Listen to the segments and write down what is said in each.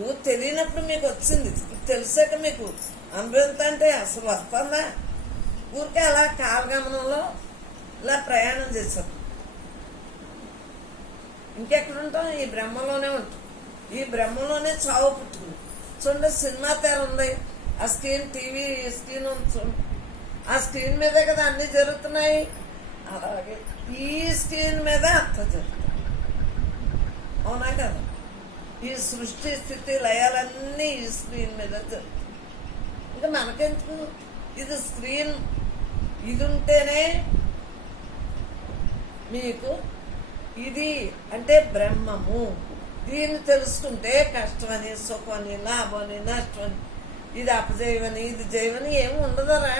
ఇప్పుడు తెలియనప్పుడు మీకు వచ్చింది, ఇప్పుడు తెలిసాక మీకు అనుభవం అంటే అసలు వస్తుందా? ఊరికే అలా కాలగమనంలో ఇలా ప్రయాణం చేశారు. ఇంకెక్కడ ఉంటాం? ఈ బ్రహ్మలోనే ఉంటాం. ఈ బ్రహ్మలోనే చావు పుట్టుకుంది. చూడండి, సినిమా తెర ఉంది, ఆ స్క్రీన్, టీవీ స్క్రీన్ ఉంది చూడండి, ఆ స్క్రీన్ మీదే కదా అన్నీ జరుగుతున్నాయి. అలాగే ఈ స్క్రీన్ మీద అంత జరుగుతుంది. అవునా కదా? ఈ సృష్టి స్థితి లయాలన్నీ ఈ స్క్రీన్ మీద జరుగుతాయి. ఇంకా మనకెందుకు? ఇది స్క్రీన్, ఇది ఉంటేనే మీకు ఇది అంటే బ్రహ్మము. దీన్ని తెలుసుకుంటే కష్టమని, సుఖమని, లాభమని, నష్టమని, ఇది అపజయమని, ఇది జయమని ఏమి ఉండదరా.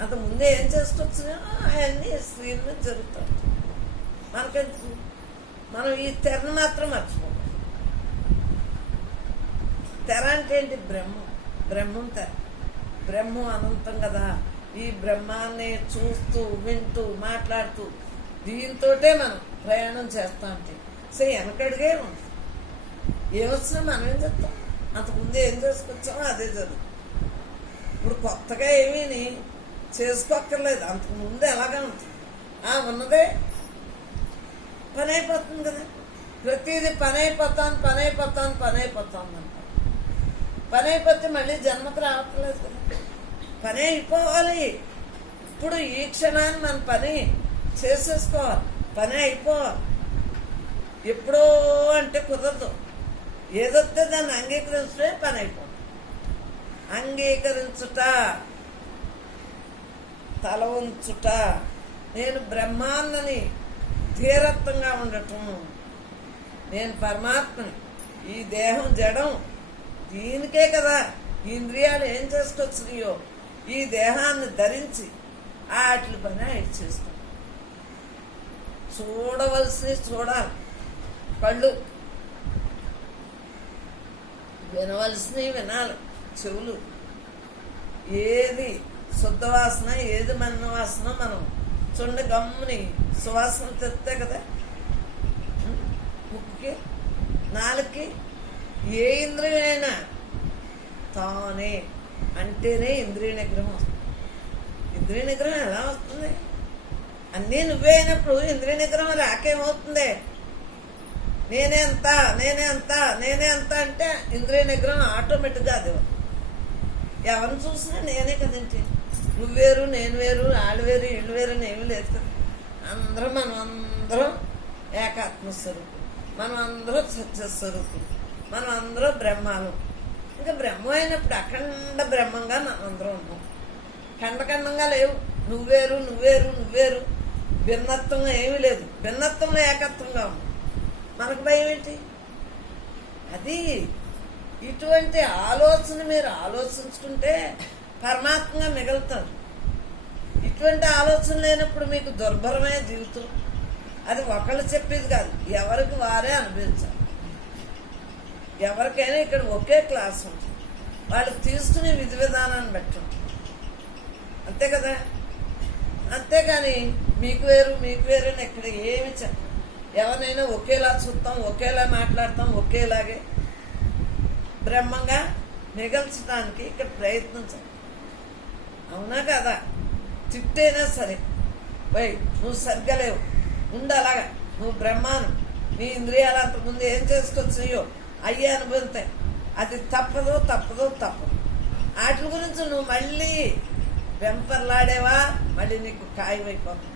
అంత ముందే ఏం చేసుకోవచ్చు? అవన్నీ స్క్రీన్ మీద జరుగుతాయి. మనకెందుకు? మనం ఈ తెరను మాత్రం మర్చిపోతాం. తెర అంటే ఏంటి? బ్రహ్మం. బ్రహ్మం తెర. బ్రహ్మం అనంతం కదా. ఈ బ్రహ్మాన్ని చూస్తూ, వింటూ, మాట్లాడుతూ దీంతోటే మనం ప్రయాణం చేస్తా ఉంటే సో వెనకడిగే ఉంది. ఏమొచ్చినా మనం ఏం చెప్తాం? అంతకుముందు ఏం చేసుకొచ్చామో అదే జరుగుతుంది. ఇప్పుడు కొత్తగా ఏమీ చేసుకోక్కర్లేదు. అంతకుముందు ఎలాగా ఉంటుంది? ఉన్నదే పని అయిపోతుంది కదా. ప్రతిదీ పని అయిపోతాను అంట. పని అయిపోతే మళ్ళీ జన్మకు రావట్లేదు కదా. పని అయిపోవాలి. ఇప్పుడు ఈ క్షణాన్ని మన పని చేసేసుకోవాలి. పని అయిపోవాలి. ఎప్పుడో అంటే కుదరదు. ఏదొస్తే దాన్ని అంగీకరించడే పని అయిపోతుంది. అంగీకరించుట, తల ఉంచుట, నేను బ్రహ్మాన్నని ధీరత్వంగా ఉండటం, నేను పరమాత్మని, ఈ దేహం జడం, దీనికే కదా ఈ ఇంద్రియాలు ఏం చేసుకొచ్చినాయో ఈ దేహాన్ని ధరించి వాటి పని అటు చేస్తాం. చూడవలసినవి చూడాలి కళ్ళు, వినవలసినవి వినాలి చెవులు. ఏది శుద్ధవాసన, ఏది మన్న వాసన మనం చూడండి, గమ్ముని సువాసన తెస్తే కదా. ముక్కుకి, నాలుగుకి, ఏ ఇంద్రియమైనా తానే అంటేనే ఇంద్రియ నిగ్రహం వస్తుంది. ఇంద్రియ నిగ్రహం ఎలా వస్తుంది? అన్నీ నువ్వే అయినప్పుడు ఇంద్రియ నిగ్రహం రాకేమవుతుంది? నేనే అంత అంటే ఇంద్రియ నిగ్రహం ఆటోమేటిక్గా అది. ఎవరిని చూసినా నేనే కదండి. నువ్వేరు, నేను వేరు, వాళ్ళు వేరు, ఇళ్ళు వేరు అని ఏమీ లేదు కదా. మనం అందరం ఏకాత్మస్వరూపులు, మనం అందరం సత్యస్వరూపులు, మనం అందరం బ్రహ్మాలు. ఇంకా బ్రహ్మం అయినప్పుడు అఖండ బ్రహ్మంగా అందరం ఉన్నాం. ఖండఖండంగా లేవు. నువ్వేరు భిన్నత్వంగా ఏమీ లేదు. భిన్నత్వంలో ఏకత్వంగా ఉంది. మనకు భయం ఏంటి? అది ఇటువంటి ఆలోచన మీరు ఆలోచించుకుంటే పరమాత్మగా మిగులుతారు. ఇటువంటి ఆలోచన లేనప్పుడు మీకు దుర్భరమైన జీవితం. అది ఒకళ్ళు చెప్పేది కాదు, ఎవరికి వారే అనుభవించాలి. ఎవరికైనా ఇక్కడ ఒకే క్లాస్ ఉంటుంది, వాళ్ళు తీసుకునే విధి విధానాన్ని బట్టి ఉంటుంది. అంతే కదా. అంతేగాని మీకు వేరు అని ఇక్కడ ఏమి చెప్ప. ఎవరినైనా ఒకేలా చూస్తాం, ఒకేలా మాట్లాడతాం, ఒకేలాగే బ్రహ్మంగా మిగల్చడానికి ఇక్కడ ప్రయత్నించాలి. అవునా కదా? తిట్టైనా సరే, నువ్వు సరిగ్గా లేవు, ఉండలాగా, నువ్వు బ్రహ్మాను, నీ ఇంద్రియాలు అంతకుముందు ఏం చేసుకొచ్చినాయో అయ్యే అనుభవితాయి. అది తప్పదు. వాటి గురించి నువ్వు మళ్ళీ వెంపర్లాడేవా, మళ్ళీ నీకు ఖాయమైపోతుంది.